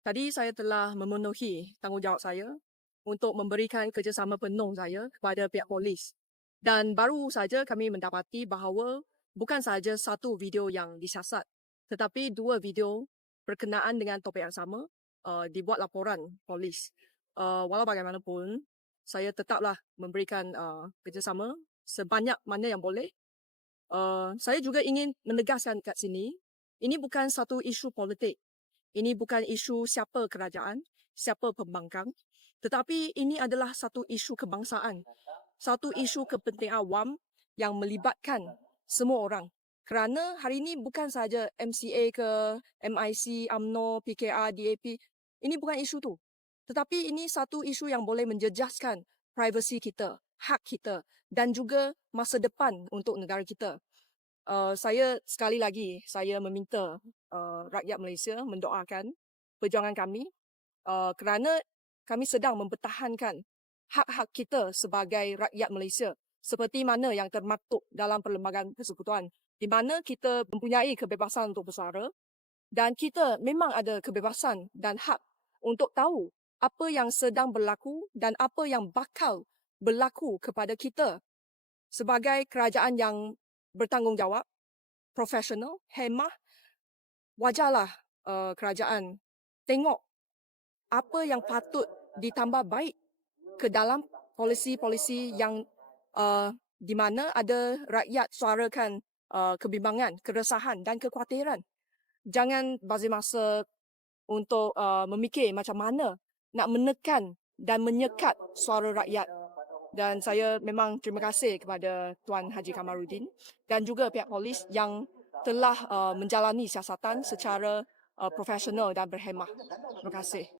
Tadi saya telah memenuhi tanggungjawab saya untuk memberikan kerjasama penuh saya kepada pihak polis. Dan baru saja kami mendapati bahawa bukan sahaja satu video yang disiasat, tetapi dua video berkenaan dengan topik yang sama uh, dibuat laporan polis. Uh, walau bagaimanapun, saya tetaplah memberikan uh, kerjasama sebanyak mana yang boleh. Uh, saya juga ingin menegaskan kat sini, ini bukan satu isu politik. Ini bukan isu siapa kerajaan, siapa pembangkang. Tetapi ini adalah satu isu kebangsaan. Satu isu kepentingan awam yang melibatkan semua orang. Kerana hari ini bukan sahaja MCA ke MIC, UMNO, PKR, DAP. Ini bukan isu tu. Tetapi ini satu isu yang boleh menjejaskan privasi kita, hak kita dan juga masa depan untuk negara kita. Uh, saya sekali lagi saya meminta uh, rakyat Malaysia mendoakan perjuangan kami uh, kerana kami sedang mempertahankan hak-hak kita sebagai rakyat Malaysia. Seperti mana yang termaktub dalam Perlembagaan Persekutuan di mana kita mempunyai kebebasan untuk bersuara dan kita memang ada kebebasan dan hak untuk tahu apa yang sedang berlaku dan apa yang bakal berlaku kepada kita sebagai kerajaan yang bertanggungjawab, profesional, hemah, wajarlah uh, kerajaan tengok apa yang patut ditambah baik ke dalam polisi-polisi yang uh, di mana ada rakyat suarakan uh, kebimbangan, keresahan dan kekhawatiran. Jangan bazir masa untuk uh, memikir macam mana nak menekan dan menyekat suara rakyat dan saya memang terima kasih kepada Tuan Haji Kamarudin dan juga pihak polis yang telah uh, menjalani siasatan secara uh, profesional dan berhemah. Terima kasih.